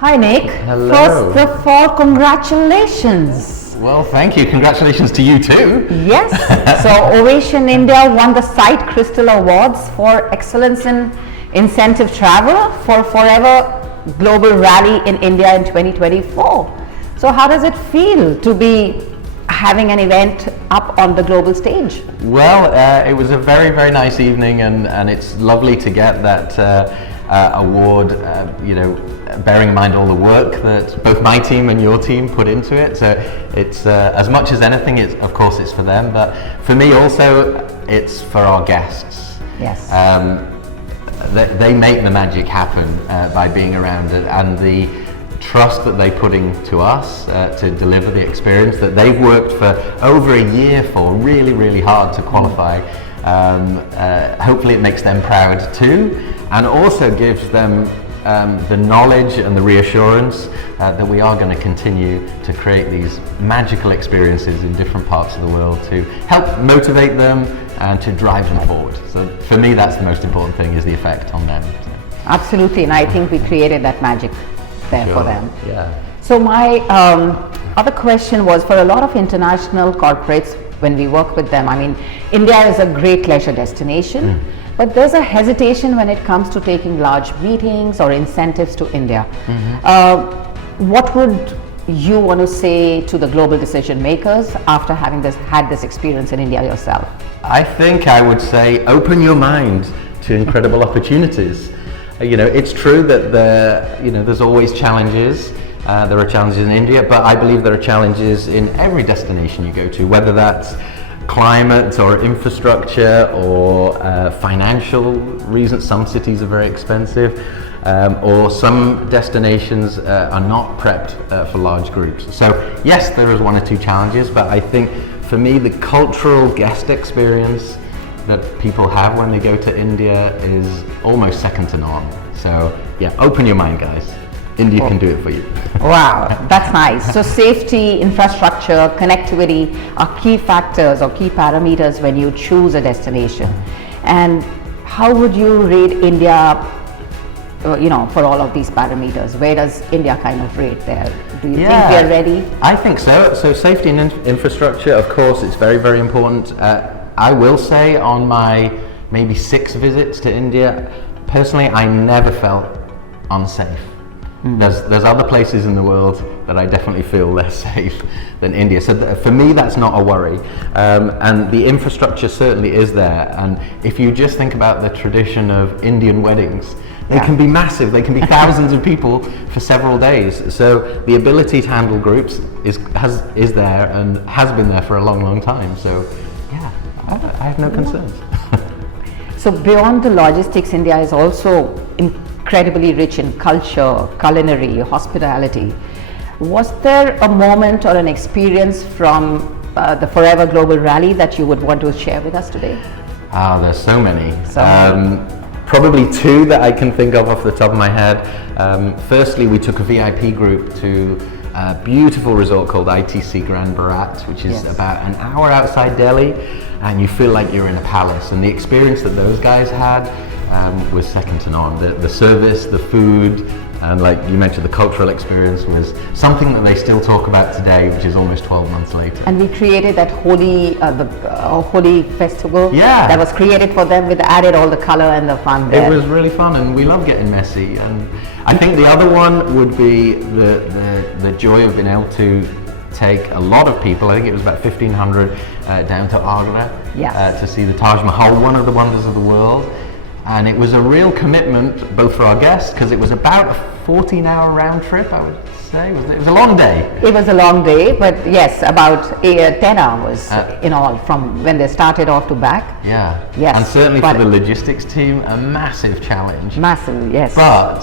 Hi Nick. Hello. First of all, congratulations. Well, thank you. Congratulations to you too. Yes. So Ovation India won the Site Crystal Awards for Excellence in Incentive Travel for Forever Global Rally in India in 2024. So how does it feel to be having an event up on the global stage? Well, it was a very, very nice evening, and it's lovely to get that award, bearing in mind all the work that both my team and your team put into it. So it's, as much as anything, of course it's for them, but for me also, it's for our guests. Yes. They make the magic happen by being around it, and the trust that they put into us to deliver the experience that they've worked for over a year for, really, really hard to qualify. Hopefully it makes them proud too, and also gives them the knowledge and the reassurance that we are going to continue to create these magical experiences in different parts of the world to help motivate them and to drive them forward. So for me, that's the most important thing, is the effect on them. So. Absolutely, and I think we created that magic there for them. Yeah. So my other question was, for a lot of international corporates, when we work with them, I mean, India is a great leisure destination, but there's a hesitation when it comes to taking large meetings or incentives to India. What would you want to say to the global decision makers after having had this experience in India yourself? I think I would say, open your mind to incredible opportunities. It's true that there's always challenges. There are challenges in India, but I believe there are challenges in every destination you go to, whether that's climate or infrastructure or financial reasons. Some cities are very expensive, or some destinations are not prepped for large groups. So yes, there is one or two challenges, but I think for me the cultural guest experience that people have when they go to India is almost second to none. So yeah, open your mind, guys. India can do it for you. Wow, that's nice. So safety, infrastructure, connectivity are key factors or key parameters when you choose a destination. And how would you rate India, for all of these parameters? Where does India kind of rate there? Do you think we're ready? I think so. So safety and infrastructure, of course, it's very, very important. I will say, on my maybe 6 visits to India, personally, I never felt unsafe. There's other places in the world that I definitely feel less safe than India. So for me, that's not a worry. And the infrastructure certainly is there. And if you just think about the tradition of Indian weddings, they can be massive. They can be thousands of people for several days. So the ability to handle groups is there and has been there for a long, long time. So yeah, I have no concerns. So beyond the logistics, India is also incredibly rich in culture, culinary, hospitality. Was there a moment or an experience from the Forever Global Rally that you would want to share with us today? There's so many. Probably 2 that I can think of off the top of my head. Firstly, we took a VIP group to a beautiful resort called ITC Grand Bharat, which is about an hour outside Delhi, and you feel like you're in a palace. And the experience that those guys had was second to none. The service, the food, and like you mentioned, the cultural experience was something that they still talk about today, which is almost 12 months later. And we created that Holi festival that was created for them, with added all the color and the fun there. It was really fun, and we love getting messy. And I think the other one would be the joy of being able to take a lot of people, I think it was about 1,500, down to Agra to see the Taj Mahal, one of the wonders of the world. And it was a real commitment, both for our guests, because it was about a 14-hour round trip, I would say. It was a long day. It was a long day, but yes, about 10 hours in all, from when they started off to back. Yeah. Yes. And certainly for the logistics team, a massive challenge. Massive, yes. But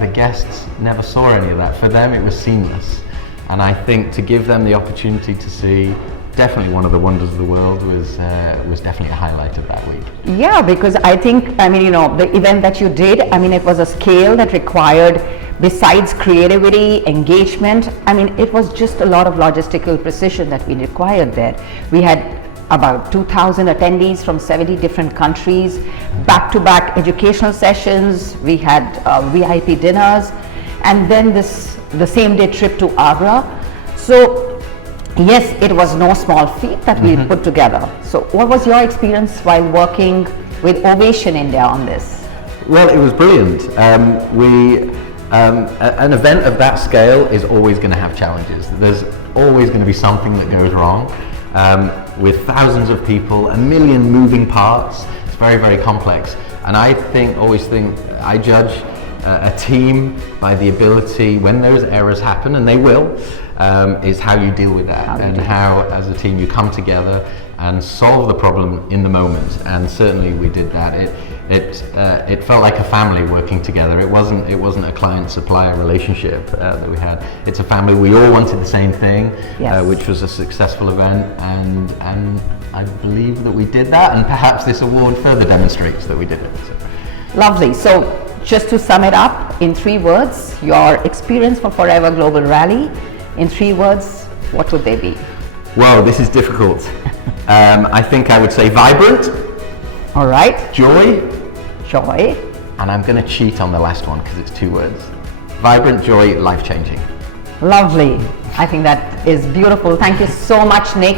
the guests never saw any of that. For them, it was seamless. And I think to give them the opportunity to see definitely one of the wonders of the world was definitely a highlight of that week. Yeah, because I think, the event that you did, it was a scale that required, besides creativity, engagement, it was just a lot of logistical precision that we required there. We had about 2,000 attendees from 70 different countries, back-to-back educational sessions, we had VIP dinners, and then the same day trip to Agra. So yes, it was no small feat that we put together. So what was your experience while working with Ovation India on this? Well, it was brilliant. An event of that scale is always going to have challenges. There's always going to be something that goes wrong. With thousands of people, 1 million moving parts, it's very, very complex. And I judge a team by the ability, when those errors happen, and they will, is how you deal with that, and how as a team you come together and solve the problem in the moment. And certainly we did that. It felt like a family working together. It wasn't a client-supplier relationship that we had. It's a family. We all wanted the same thing, which was a successful event, and I believe that we did that, and perhaps this award further demonstrates that we did it. So. Lovely. So just to sum it up in 3 words, your experience for Forever Global Rally, in 3 words, what would they be? Well, this is difficult. I think I would say vibrant. All right. Joy. Joy. And I'm going to cheat on the last one because it's 2 words. Vibrant, joy, life-changing. Lovely. I think that is beautiful. Thank you so much, Nick.